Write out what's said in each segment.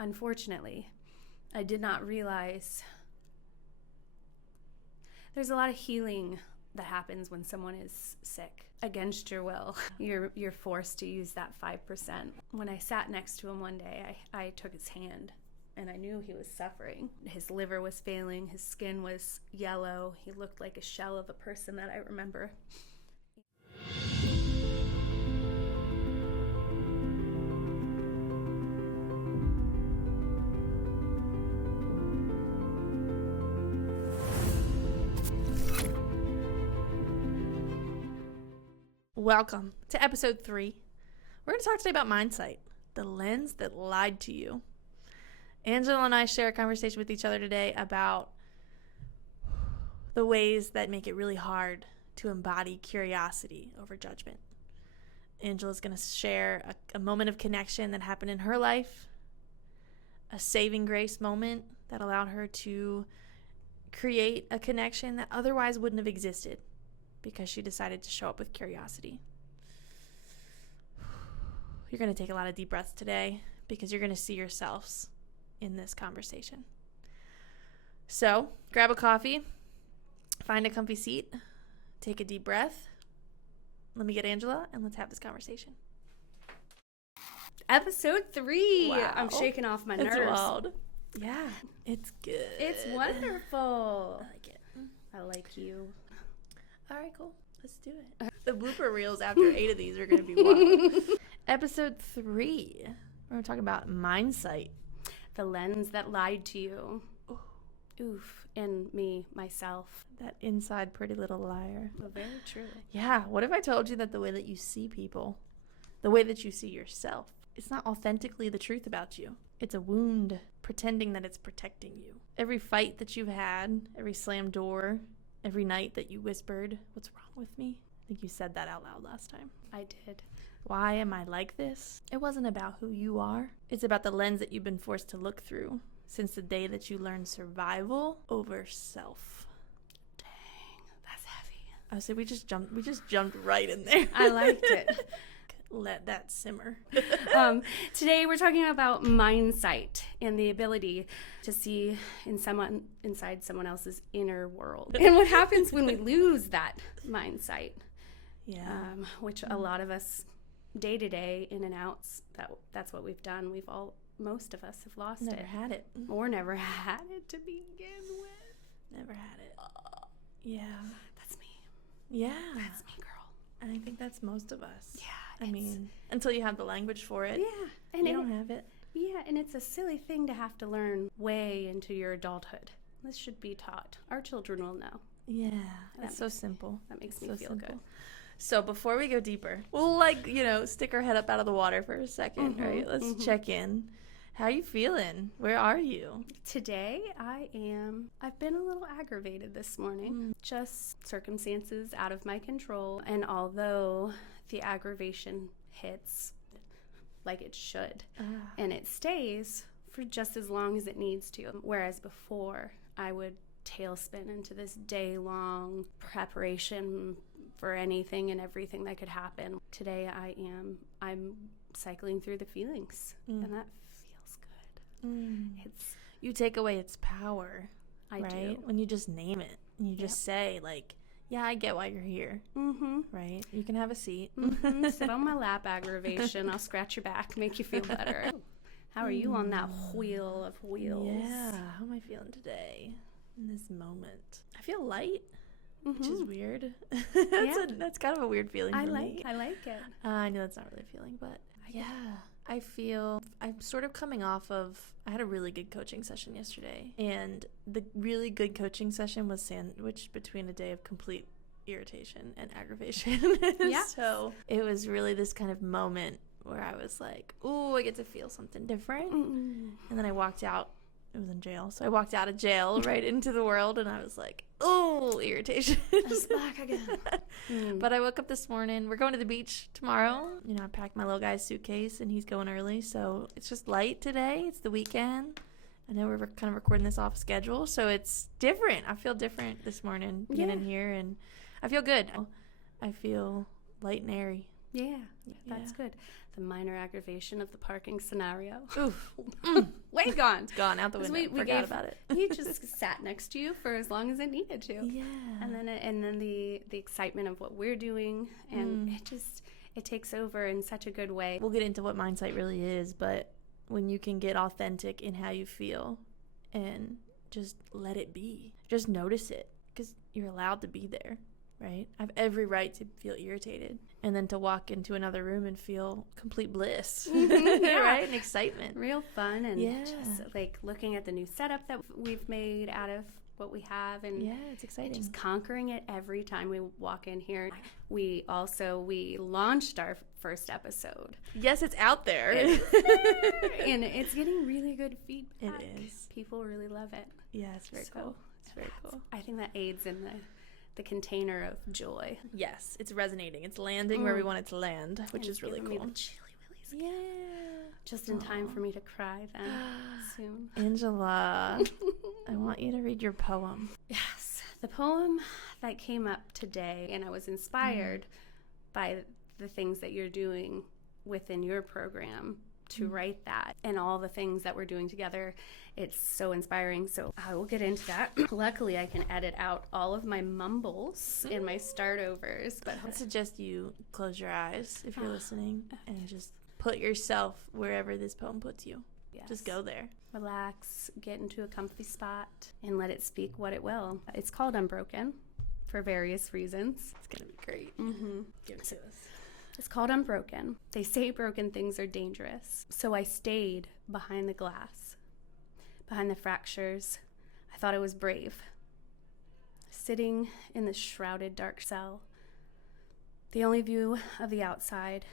unfortunately, I did not realize there's a lot of healing that happens when someone is sick against your will. You're forced to use that 5%. When I sat next to him one day, I took his hand and I knew he was suffering. His liver was failing, his skin was yellow, he looked like a shell of a person that I remember. Welcome to episode 3. We're going to talk today about mindsight, the lens that lied to you. Angela and I share a conversation with each other today about the ways that make it really hard to embody curiosity over judgment. Angela's going to share a moment of connection that happened in her life, a saving grace moment that allowed her to create a connection that otherwise wouldn't have existed, because she decided to show up with curiosity. You're going to take a lot of deep breaths today because you're going to see yourselves in this conversation. So grab a coffee, find a comfy seat, take a deep breath. Let me get Angela and let's have this conversation. Episode 3. Wow. I'm shaking off my nerves. It's wild. Yeah, it's good. It's wonderful. I like it. I like you. All right, cool. Let's do it. The blooper reels after 8 of these are going to be wild. Episode 3. We're going to talk about mindsight. The lens that lied to you. Oof. And me, myself. That inside pretty little liar. Well, very true. Yeah. What if I told you that the way that you see people, the way that you see yourself, it's not authentically the truth about you. It's a wound pretending that it's protecting you. Every fight that you've had, every slammed door, every night that you whispered, "What's wrong with me?" I think you said that out loud last time. I did. Why am I like this? It wasn't about who you are. It's about the lens that you've been forced to look through since the day that you learned survival over self. Dang, that's heavy. I would say we just jumped right in there. I liked it. Let that simmer. Today we're talking about mindsight and the ability to see inside someone else's inner world, and what happens when we lose that mindsight. Yeah. Which a lot of us, day to day, in and outs, that's what we've done. Most of us have lost Never had it. or never had it to begin with. Never had it. Yeah. That's me. Yeah. That's me, girl. And I think that's most of us. Yeah. I mean, until you have the language for it. Yeah. And you don't have it. Yeah, and it's a silly thing to have to learn way into your adulthood. This should be taught. Our children will know. Yeah. That's so simple. That makes me so feel simple. good. So before we go deeper, we'll stick our head up out of the water for a second, right? Let's check in. How are you feeling? Where are you? Today, I've been a little aggravated this morning. Just circumstances out of my control. And although the aggravation hits like it should, and it stays for just as long as it needs to. Whereas before, I would tailspin into this day-long preparation for anything and everything that could happen. Today, I'm cycling through the feelings, and that feels good. You take away its power, I right? do. When you just name it, and you just say, like, yeah, I get why you're here, right? You can have a seat. Sit on my lap, aggravation. I'll scratch your back, make you feel better. How are you on that wheel of wheels? Yeah, how am I feeling today in this moment? I feel light, which is weird. That's kind of a weird feeling for me. I like it. I know that's not really a feeling, but yeah. I'm sort of coming off of, I had a really good coaching session yesterday, and the really good coaching session was sandwiched between a day of complete irritation and aggravation. Yeah. So it was really this kind of moment where I was like, ooh, I get to feel something different. And then I walked out. It was in jail. So I walked out of jail right into the world, and I was like, oh, irritation. It's back again. But I woke up this morning. We're going to the beach tomorrow. I packed my little guy's suitcase, and he's going early. So it's just light today. It's the weekend. I know we're kind of recording this off schedule, so it's different. I feel different this morning being in here, and I feel good. I feel light and airy. Yeah, that's good. The minor aggravation of the parking scenario. Oof. Way gone. It's gone out the window. We forgot about it. He just sat next to you for as long as it needed to. Yeah. And then the excitement of what we're doing, and it takes over in such a good way. We'll get into what mindsight really is, but when you can get authentic in how you feel and just let it be, just notice it, because you're allowed to be there. Right? I have every right to feel irritated and then to walk into another room and feel complete bliss, right? And excitement. Real fun and just like looking at the new setup that we've made out of what we have, and it's exciting. Just conquering it every time we walk in here. We launched our first episode. Yes, it's out there. And it's getting really good feedback. It is. People really love it. Yeah, it's very cool. It's very cool. I think that aids in the container of joy. Yes, it's resonating. It's landing where we want it to land, which is really cool. Me the chilly willies. Yeah. Just in time for me to cry then soon. Angela, I want you to read your poem. Yes. The poem that came up today, and I was inspired by the things that you're doing within your program to write that, and all the things that we're doing together. It's so inspiring. So I will get into that. Luckily, I can edit out all of my mumbles and my startovers. But I suggest you close your eyes if you're listening and just put yourself wherever this poem puts you. Yes. Just go there. Relax, get into a comfy spot, and let it speak what it will. It's called Unbroken for various reasons. It's going to be great. Give it to us. It's called Unbroken. They say broken things are dangerous. So I stayed behind the glass, behind the fractures. I thought I was brave. Sitting in the shrouded dark cell. The only view of the outside,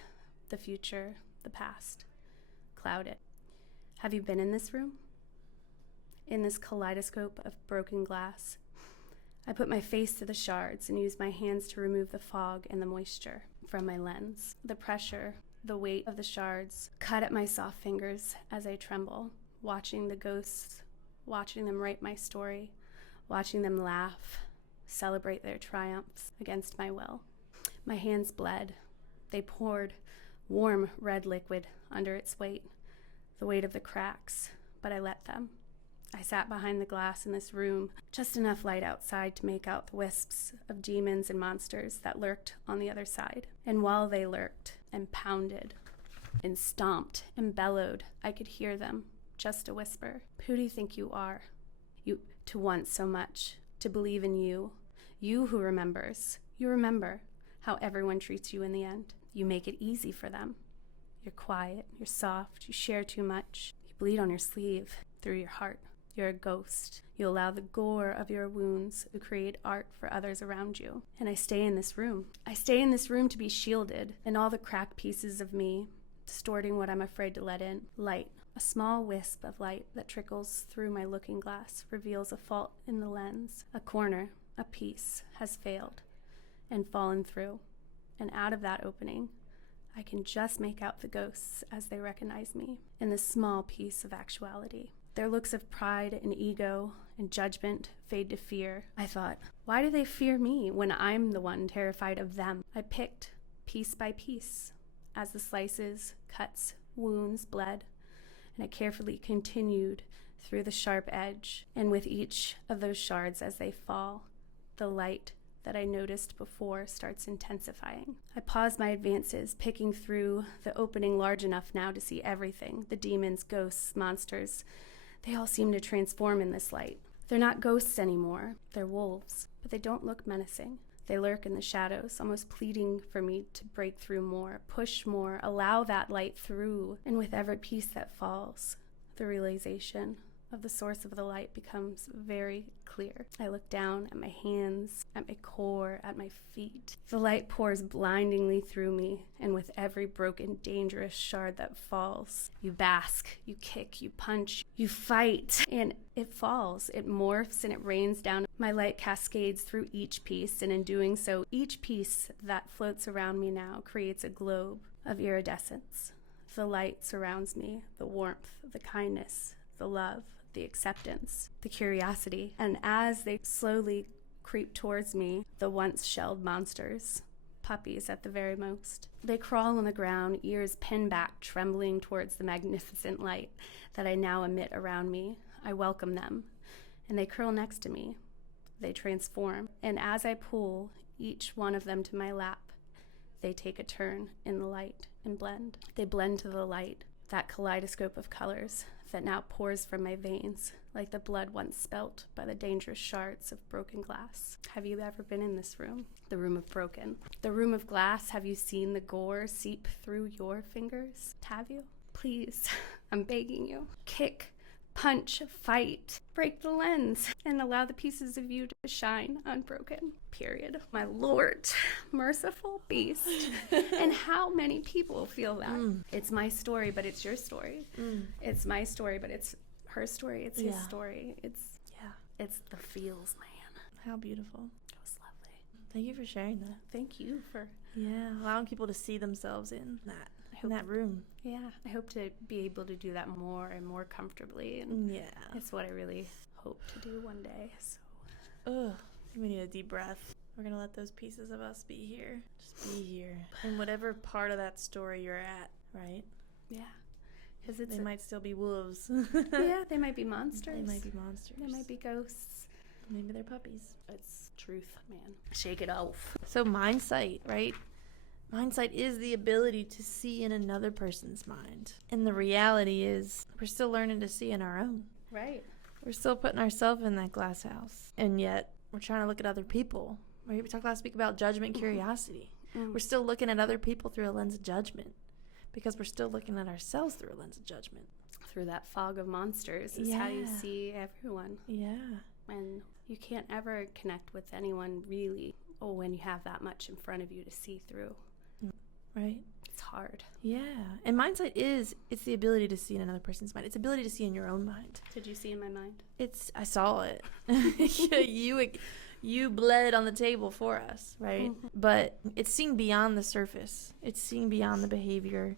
the future, the past, clouded. Have you been in this room? In this kaleidoscope of broken glass? I put my face to the shards and used my hands to remove the fog and the moisture from my lens. The pressure, the weight of the shards cut at my soft fingers as I tremble, watching the ghosts, watching them write my story, watching them laugh, celebrate their triumphs against my will. My hands bled. They poured warm red liquid under its weight, the weight of the cracks, but I let them. I sat behind the glass in this room, just enough light outside to make out the wisps of demons and monsters that lurked on the other side. And while they lurked and pounded and stomped and bellowed, I could hear them, just a whisper. Who do you think you are? You to want so much, to believe in you. You who remembers. You remember how everyone treats you in the end. You make it easy for them. You're quiet, you're soft, you share too much. You bleed on your sleeve, through your heart. You're a ghost. You allow the gore of your wounds to create art for others around you. And I stay in this room. I stay in this room to be shielded, and all the cracked pieces of me, distorting what I'm afraid to let in. Light, a small wisp of light that trickles through my looking glass, reveals a fault in the lens. A corner, a piece, has failed and fallen through. And out of that opening, I can just make out the ghosts as they recognize me in this small piece of actuality. Their looks of pride and ego and judgment fade to fear. I thought, why do they fear me when I'm the one terrified of them? I picked piece by piece as the slices, cuts, wounds bled, and I carefully continued through the sharp edge. And with each of those shards as they fall, the light that I noticed before starts intensifying. I pause my advances, picking through the opening large enough now to see everything. The demons, ghosts, monsters, they all seem to transform in this light. They're not ghosts anymore. They're wolves, but they don't look menacing. They lurk in the shadows, almost pleading for me to break through more, push more, allow that light through. And with every piece that falls, the realization of the source of the light becomes very clear. I look down at my hands, at my core, at my feet. The light pours blindingly through me, and with every broken, dangerous shard that falls, you bask, you kick, you punch, you fight, and it falls. It morphs and it rains down. My light cascades through each piece, and in doing so, each piece that floats around me now creates a globe of iridescence. The light surrounds me, the warmth, the kindness, the love, the acceptance, the curiosity. And as they slowly creep towards me, the once shelled monsters puppies at the very most. They crawl on the ground, ears pinned back, trembling towards the magnificent light that I now emit around me. I welcome them, and they curl next to me. They transform, and as I pull each one of them to my lap, they take a turn in the light and blend. They blend to the light, that kaleidoscope of colors that now pours from my veins like the blood once spilt by the dangerous shards of broken glass. Have you ever been in this room? The room of broken. The room of glass. Have you seen the gore seep through your fingers? Have you? Please, I'm begging you. Kick, punch, fight, break the lens, and allow the pieces of you to shine unbroken. Period. My Lord, merciful beast. And how many people feel that? It's my story, but it's your story. It's my story, but it's her story. It's his story. It's the feels, man. How beautiful. It was lovely. Thank you for sharing that. Thank you for allowing people to see themselves in that room. Yeah, I hope to be able to do that more and more comfortably, and it's what I really hope to do one day. So we need a deep breath. We're gonna let those pieces of us be here. Just be here in whatever part of that story you're at, right? Yeah, because they might still be wolves. Yeah, they might be monsters. They might be monsters. They might be ghosts. Maybe they're puppies. It's truth, man. Shake it off. So mind sight, right? Mind sight is the ability to see in another person's mind. And the reality is we're still learning to see in our own. Right. We're still putting ourselves in that glass house. And yet we're trying to look at other people. Right? We talked last week about judgment and curiosity. We're still looking at other people through a lens of judgment because we're still looking at ourselves through a lens of judgment. Through that fog of monsters is how you see everyone. Yeah. And you can't ever connect with anyone really when you have that much in front of you to see through. Right? It's hard. Yeah. And mindsight it's the ability to see in another person's mind. It's the ability to see in your own mind. Did you see in my mind? I saw it. You bled on the table for us, right? But it's seeing beyond the surface. It's seeing beyond the behavior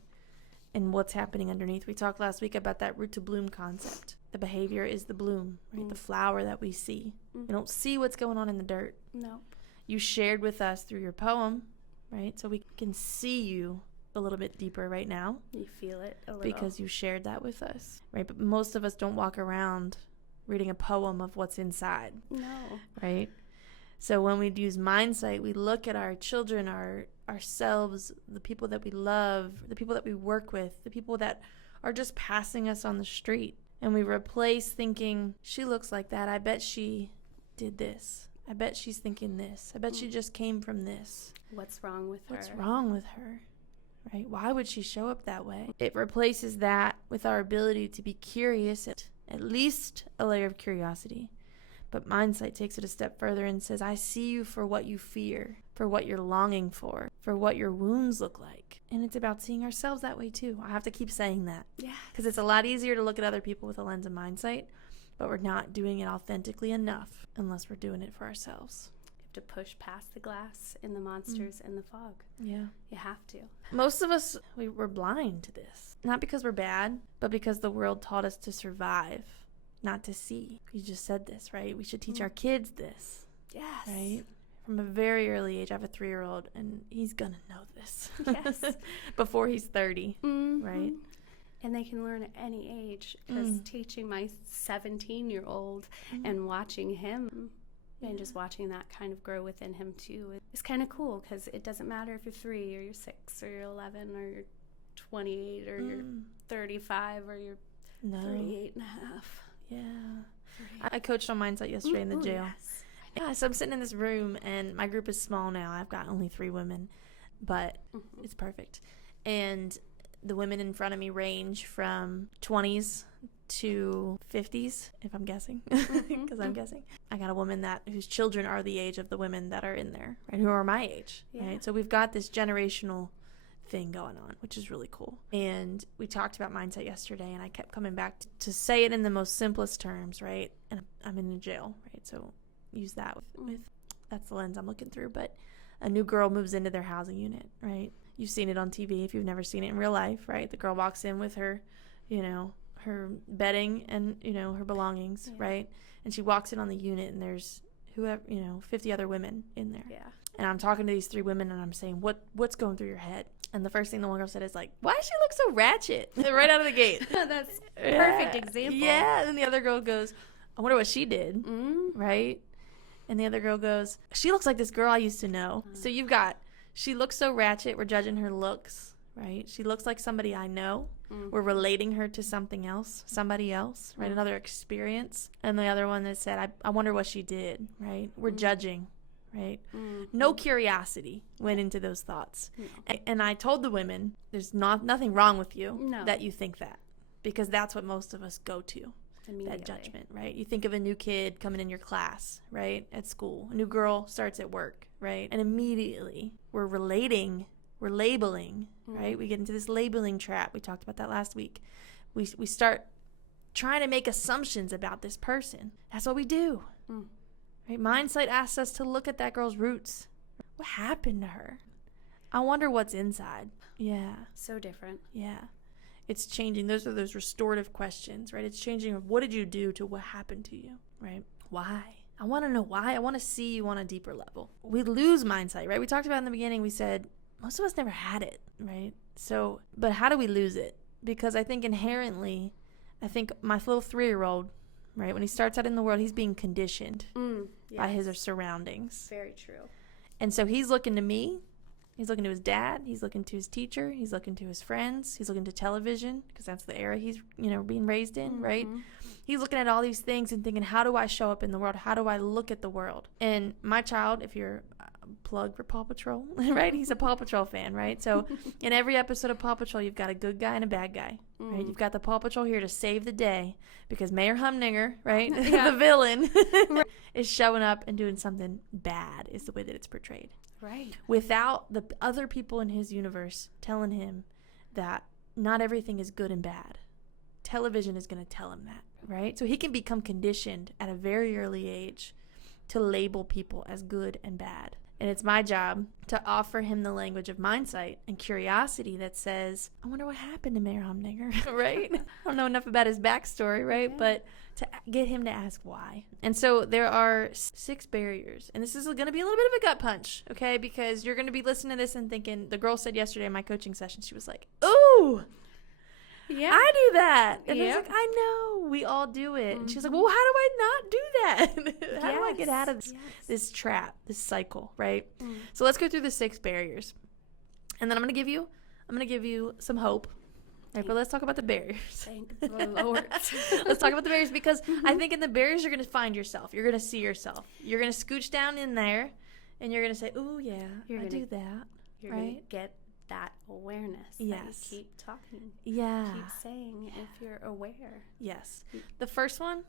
and what's happening underneath. We talked last week about that root to bloom concept. The behavior is the bloom, right? The flower that we see. We don't see what's going on in the dirt. No. You shared with us through your poem, right? So we can see you a little bit deeper right now. You feel it a little. Because you shared that with us, right? But most of us don't walk around reading a poem of what's inside. No. Right? So when we use mindsight, we look at our children, ourselves, the people that we love, the people that we work with, the people that are just passing us on the street. And we replace thinking, she looks like that. I bet she did this. I bet she's thinking this. I bet she just came from this. What's wrong with her? What's wrong with her? Right? Why would she show up that way? It replaces that with our ability to be curious, at least a layer of curiosity. But mindsight takes it a step further and says, I see you for what you fear, for what you're longing for what your wounds look like. And it's about seeing ourselves that way too. I have to keep saying that. Yeah. Because it's a lot easier to look at other people with a lens of mindsight, but we're not doing it authentically enough unless we're doing it for ourselves. You have to push past the glass and the monsters and the fog. Yeah. You have to. Most of us, we're blind to this. Not because we're bad, but because the world taught us to survive, not to see. You just said this, right? We should teach our kids this. Yes. Right? From a very early age. I have a 3-year-old, and he's going to know this. Yes. Before he's 30, right? And they can learn at any age, because teaching my 17-year-old and watching him and just watching that kind of grow within him too is kind of cool, because it doesn't matter if you're 3 or you're 6 or you're 11 or you're 28 or you're 35 or you're 38 and a half. Yeah. I coached on mindset yesterday in the jail. Yes. Yeah, so I'm sitting in this room, and my group is small now. I've got only 3 women, but it's perfect. And the women in front of me range from 20s to 50s, if I'm guessing, because I'm guessing. I got a woman whose children are the age of the women that are in there, right, who are my age, right? So we've got this generational thing going on, which is really cool. And we talked about mindset yesterday, and I kept coming back to say it in the most simplest terms, right? And I'm in a jail, right? So use that with that's the lens I'm looking through. But a new girl moves into their housing unit, right? You've seen it on TV if you've never seen it in real life, right? The girl walks in with her, her bedding and, her belongings, right? And she walks in on the unit, and there's 50 other women in there. Yeah. And I'm talking to these 3 women and I'm saying, what's going through your head? And the first thing the one girl said is like, why does she look so ratchet? Right out of the gate. That's a perfect example. Yeah. And then the other girl goes, I wonder what she did. Right? And the other girl goes, she looks like this girl I used to know. So you've got, she looks so ratchet. We're judging her looks, right? She looks like somebody I know. We're relating her to something else, somebody else, right? Another experience. And the other one that said, I wonder what she did, right? We're judging, right? No curiosity went into those thoughts. No. And I told the women, there's nothing wrong with you that you think that, because that's what most of us go to. That judgment, right? You think of a new kid coming in your class, right? At school. A new girl starts at work, right? And immediately we're relating, we're labeling, right? We get into this labeling trap. We talked about that last week. We start trying to make assumptions about this person. That's what we do, right? Mindsight asks us to look at that girl's roots. What happened to her? I wonder what's inside. Yeah. So different. Yeah. It's changing. Those are those restorative questions, right? It's changing of what did you do to what happened to you, right? Why? I want to know why. I want to see you on a deeper level. We lose mindsight, right? We talked about in the beginning, we said most of us never had it, right? So, but how do we lose it? Because I think inherently, my little 3-year-old, right, when he starts out in the world, he's being conditioned by his surroundings. Very true. And so he's looking to me. He's looking to his dad. He's looking to his teacher. He's looking to his friends. He's looking to television because that's the era he's, being raised in, right? He's looking at all these things and thinking, how do I show up in the world? How do I look at the world? And my child, if you're plug for Paw Patrol, right? He's a Paw Patrol fan, right? So in every episode of Paw Patrol, you've got a good guy and a bad guy, right? You've got the Paw Patrol here to save the day because Mayor Humdinger, right? The villain is showing up and doing something bad is the way that it's portrayed. Right. Without the other people in his universe telling him that not everything is good and bad. Television is going to tell him that, right? So he can become conditioned at a very early age to label people as good and bad. And it's my job to offer him the language of mindsight and curiosity that says, I wonder what happened to Mayor Humdinger, right? I don't know enough about his backstory, right? But to get him to ask why. And so there are 6 barriers. And this is going to be a little bit of a gut punch, okay? Because you're going to be listening to this and thinking, the girl said yesterday in my coaching session, she was like, ooh, yeah, I do that. And I was like, I know, we all do it. And she's like, well, how do I not do that? How do I get out of this trap, this cycle, right? So let's go through the 6 barriers. And then I'm going to give you some hope. Right, but let's talk about the barriers. Thank the Lord. Let's talk about the barriers because I think in the barriers you're going to find yourself. You're going to see yourself. You're going to scooch down in there and you're going to say, ooh, yeah, I do that. You're going to get that awareness. Yes. That you keep talking. Yeah. Keep saying if you're aware. Yes. The first one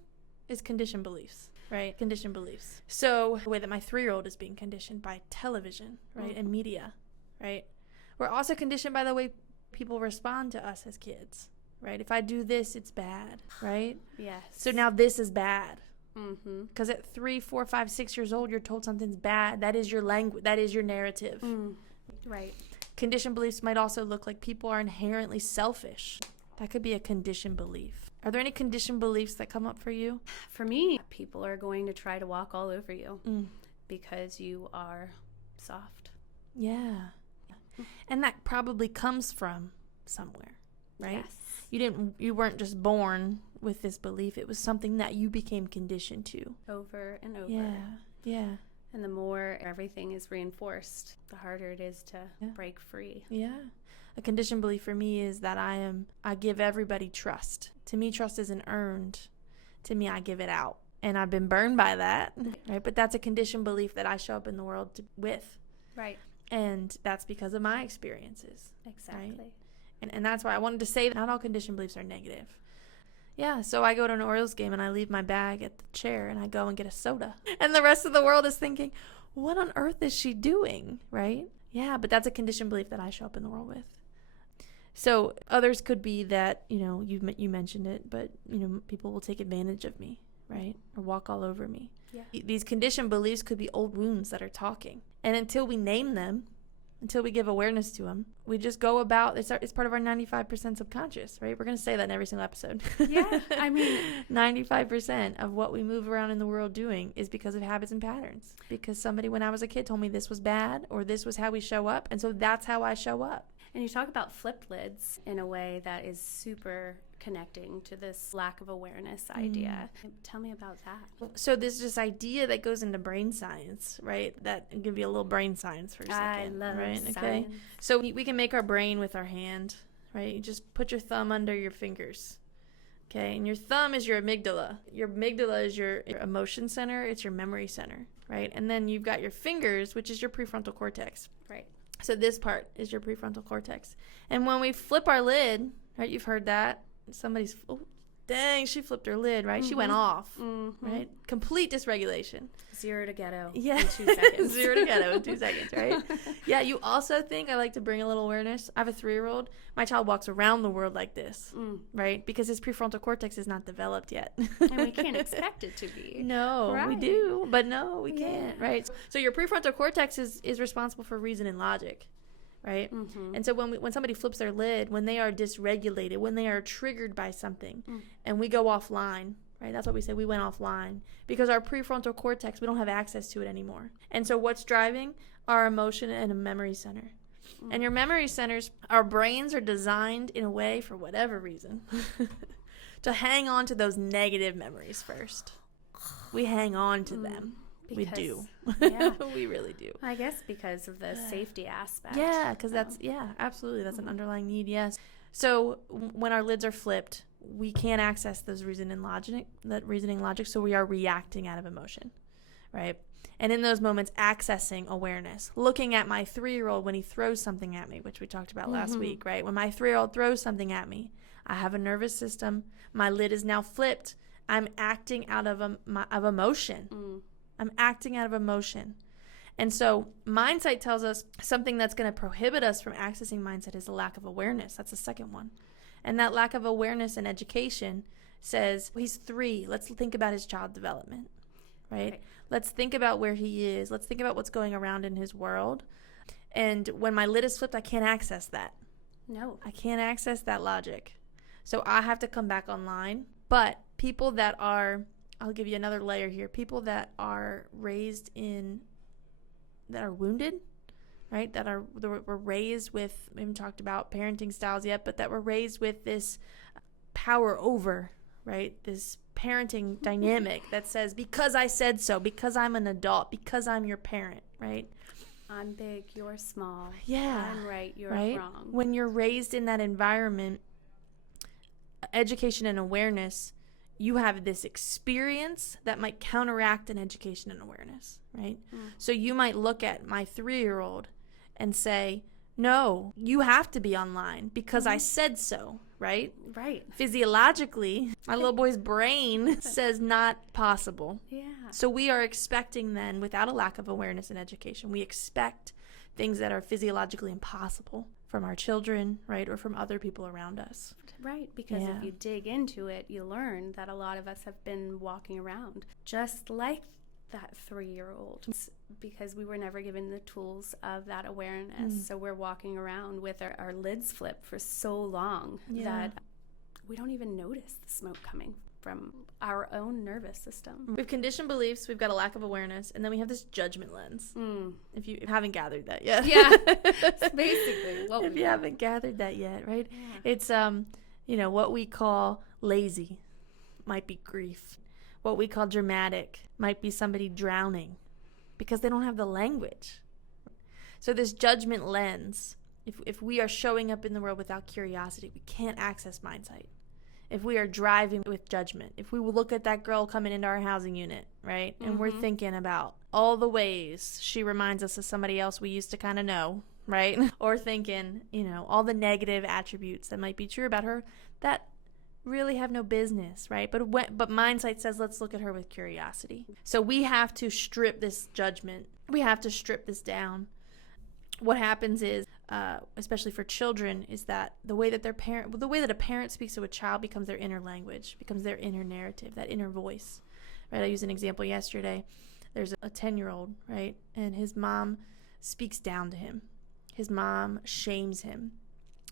is conditioned beliefs, right? Conditioned beliefs. So the way that my 3-year-old is being conditioned by television, right, and media, right? We're also conditioned by the way people respond to us as kids, right? If I do this, it's bad, right? Yes. So now this is bad. Because at 3, 4, 5, 6 years old, you're told something's bad. That is your language. That is your narrative. Right. Conditioned beliefs might also look like people are inherently selfish. That could be a conditioned belief. Are there any conditioned beliefs that come up for you? For me, people are going to try to walk all over you because you are soft. Yeah. And that probably comes from somewhere, right? Yes. You weren't just born with this belief. It was something that you became conditioned to. Over and over. Yeah. And the more everything is reinforced, the harder it is to break free. Yeah. A conditioned belief for me is that I give everybody trust. To me, trust isn't earned. To me, I give it out. And I've been burned by that, right? But that's a conditioned belief that I show up in the world with. Right. And that's because of my experiences. Exactly. Right? And that's why I wanted to say that not all conditioned beliefs are negative. Yeah, so I go to an Orioles game and I leave my bag at the chair and I go and get a soda. And the rest of the world is thinking, what on earth is she doing, right? Yeah, but that's a conditioned belief that I show up in the world with. So others could be that, you mentioned it, but, people will take advantage of me, right? Or walk all over me. Yeah. These conditioned beliefs could be old wounds that are talking. And until we name them, until we give awareness to them. We just go about, it's part of our 95% subconscious, right? We're going to say that in every single episode. Yeah, I mean, 95% of what we move around in the world doing is because of habits and patterns. Because somebody, when I was a kid, told me this was bad, or this was how we show up, and so that's how I show up. And you talk about flipped lids in a way that is super connecting to this lack of awareness idea. Tell me about that. So there's this idea that goes into brain science, right? That I'll give you a little brain science for a second. I love right? science. Okay. So we can make our brain with our hand, right? You just put your thumb under your fingers. Okay, and your thumb is your amygdala. Your amygdala is your emotion center. It's your memory center, right? And then you've got your fingers, which is your prefrontal cortex. Right. So this part is your prefrontal cortex. And when we flip our lid, right, you've heard that. Somebody's, oh, dang, she flipped her lid, right? She went off, right? Complete dysregulation. 0 to ghetto in 2 seconds. 0 to ghetto in 2 seconds, right? Yeah, you also think, I like to bring a little awareness. I have a 3-year-old. My child walks around the world like this, right? Because his prefrontal cortex is not developed yet. And we can't expect it to be. No, right. We do, but no, we can't, right? So your prefrontal cortex is responsible for reason and logic, right? And so when somebody flips their lid, when they are dysregulated, when they are triggered by something, and we go offline, right? That's what we say, we went offline. Because our prefrontal cortex, we don't have access to it anymore. And so what's driving? Our emotion and a memory center. And your memory centers, our brains are designed in a way, for whatever reason, to hang on to those negative memories first. We hang on to them. We do. Yeah. We really do. I guess because of the safety aspect. Yeah, because absolutely. That's an underlying need, yes. So when our lids are flipped, we can't access those reasoning logic, so we are reacting out of emotion, right? And in those moments, accessing awareness, looking at my 3-year-old when he throws something at me, which we talked about last week, right? When my 3-year-old throws something at me, I have a nervous system. My lid is now flipped. I'm acting out of emotion. I'm acting out of emotion. And so mindsight tells us something that's going to prohibit us from accessing mindsight is a lack of awareness. That's the second one. And that lack of awareness in education says, he's 3. Let's think about his child development, right? Let's think about where he is. Let's think about what's going around in his world. And when my lid is flipped, I can't access that. No. I can't access that logic. So I have to come back online. But people that are, I'll give you another layer here, people that are raised in, that are wounded, right, that were raised with, we haven't talked about parenting styles yet, but that were raised with this power over, right, this parenting dynamic that says, because I said so, because I'm an adult, because I'm your parent, right? I'm big, you're small. Yeah. I'm right, you're right? wrong. When you're raised in that environment, education and awareness, you have this experience that might counteract an education and awareness, right? So you might look at my 3-year-old and say, no, you have to be online because I said so, right? Right. Physiologically, my little boy's brain says not possible. Yeah. So we are expecting then, without a lack of awareness in education, we expect things that are physiologically impossible from our children, right, or from other people around us. Right, because if you dig into it, you learn that a lot of us have been walking around just like that 3-year-old because we were never given the tools of that awareness. So we're walking around with our lids flipped for so long that we don't even notice the smoke coming from our own nervous system. We have conditioned beliefs, we've got a lack of awareness, and then we have this judgment lens. If you haven't gathered that yet. Yeah, basically. If you haven't gathered that yet, right? Yeah. It's, what we call lazy might be grief. What we call dramatic might be somebody drowning because they don't have the language. So this judgment lens, if we are showing up in the world without curiosity, we can't access mindsight. If we are driving with judgment, if we will look at that girl coming into our housing unit, right, and we're thinking about all the ways she reminds us of somebody else we used to kind of know, right, or thinking, all the negative attributes that might be true about her that really have no business, right? But mindsight says, let's look at her with curiosity. So we have to strip this judgment. We have to strip this down. What happens is, especially for children, is that the way that a parent speaks to a child becomes their inner language, becomes their inner narrative, that inner voice, right? I used an example yesterday. There's a 10-year-old, right? And his mom speaks down to him. his mom shames him.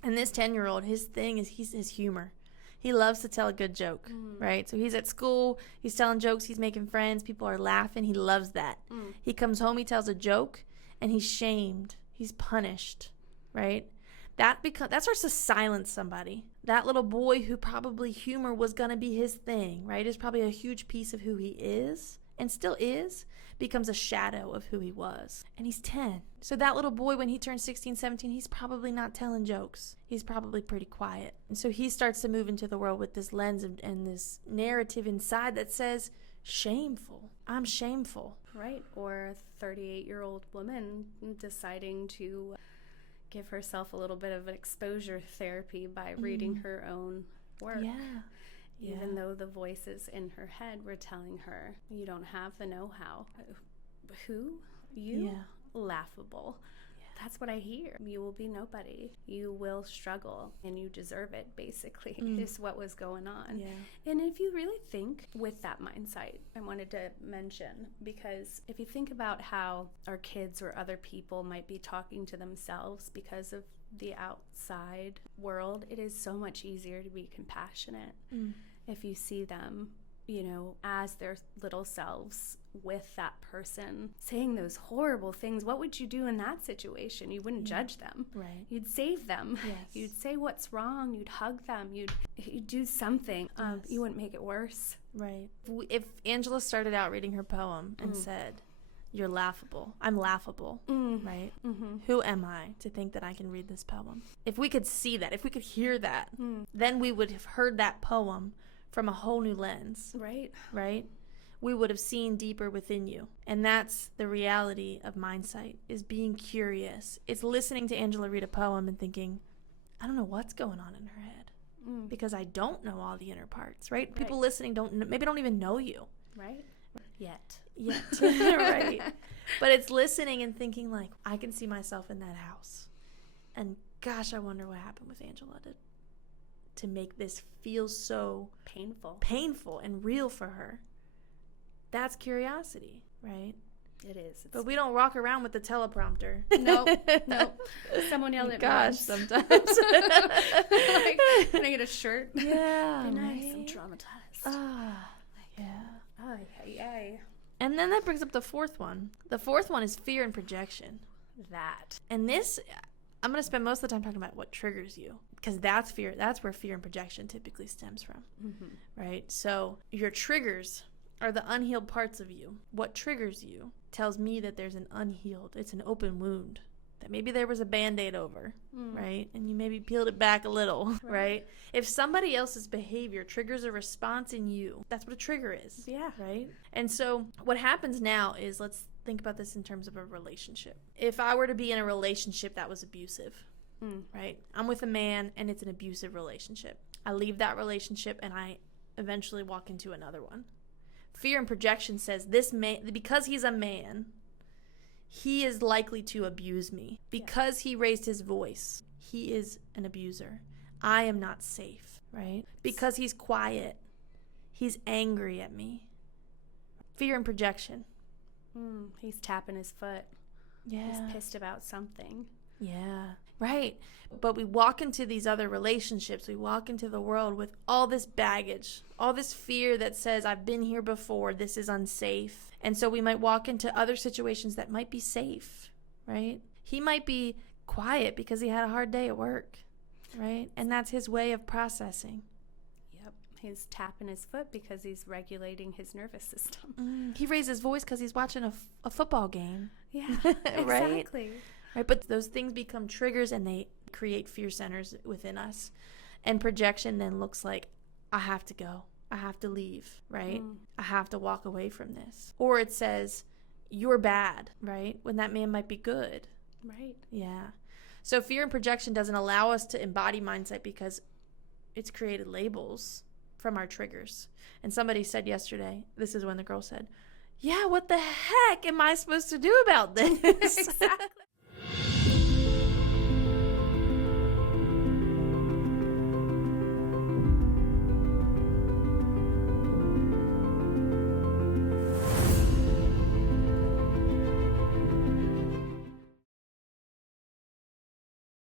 And this 10-year-old, his thing is his humor. He loves to tell a good joke, right? So he's at school, he's telling jokes, he's making friends, people are laughing. He loves that. He comes home, he tells a joke, and he's shamed. He's punished, right? That starts to silence somebody. That little boy who probably humor was going to be his thing, right? Is probably a huge piece of who he is and still is, becomes a shadow of who he was. And he's 10. So that little boy, when he turns 16, 17, he's probably not telling jokes. He's probably pretty quiet. And so he starts to move into the world with this lens and this narrative inside that says, shameful. I'm shameful. Right. Or a 38-year-old woman deciding to give herself a little bit of an exposure therapy by reading her own work. Even though the voices in her head were telling her, you don't have the know-how. Who? You? Laughable. That's what I hear. You will be nobody. You will struggle, and you deserve it, basically, is what was going on. And if you really think with that mindset, I wanted to mention, because if you think about how our kids or other people might be talking to themselves because of the outside world, it is so much easier to be compassionate if you see them, you know, as their little selves with that person saying those horrible things. What would you do in that situation? You wouldn't judge them. Right. You'd save them. Yes. You'd say what's wrong. You'd hug them. You'd do something. You wouldn't make it worse. Right. If Angela started out reading her poem and said, you're laughable, I'm laughable, right? Who am I to think that I can read this poem? If we could see that, if we could hear that, then we would have heard that poem from a whole new lens. Right? We would have seen deeper within you. And that's the reality of mindsight, is being curious. It's listening to Angela read a poem and thinking, I don't know what's going on in her head because I don't know all the inner parts, right? People listening maybe don't even know you. Right. Yet. Right. But it's listening and thinking like, I can see myself in that house. And gosh, I wonder what happened with Angela to make this feel so painful and real for her. That's curiosity, right? It is. But we don't walk around with the teleprompter. No. Someone yelled at me. Gosh, sometimes. Like, can I get a shirt? Yeah. Be nice. I'm traumatized. Yay. And then that brings up the fourth one. The fourth one is fear and projection. And this, I'm going to spend most of the time talking about what triggers you, because that's fear. That's where fear and projection typically stems from, right? So your triggers are the unhealed parts of you. What triggers you tells me that there's it's an open wound that maybe there was a Band-Aid over, right? And you maybe peeled it back a little, right? If somebody else's behavior triggers a response in you, that's what a trigger is. Yeah. Right? And so what happens now is, let's think about this in terms of a relationship. If I were to be in a relationship that was abusive, right? I'm with a man and it's an abusive relationship. I leave that relationship and I eventually walk into another one. Fear and projection says this man, because he's a man, he is likely to abuse me. Because he raised his voice, he is an abuser. I am not safe, right? Because he's quiet, he's angry at me. Fear and projection. He's tapping his foot. Yeah. He's pissed about something. Yeah, right. But we walk into these other relationships, we walk into the world with all this baggage, all this fear that says, I've been here before, this is unsafe. And so we might walk into other situations that might be safe, right? He might be quiet because he had a hard day at work, right? And that's his way of processing. Yep. He's tapping his foot because he's regulating his nervous system. He raised his voice because he's watching a football game. Yeah, right? Exactly. Right, but those things become triggers and they create fear centers within us. And projection then looks like, I have to go. I have to leave, right? I have to walk away from this. Or it says, you're bad, right? When that man might be good. Right. Yeah. So fear and projection doesn't allow us to embody mindset because it's created labels from our triggers. And somebody said yesterday, this is when the girl said, yeah, what the heck am I supposed to do about this? Exactly.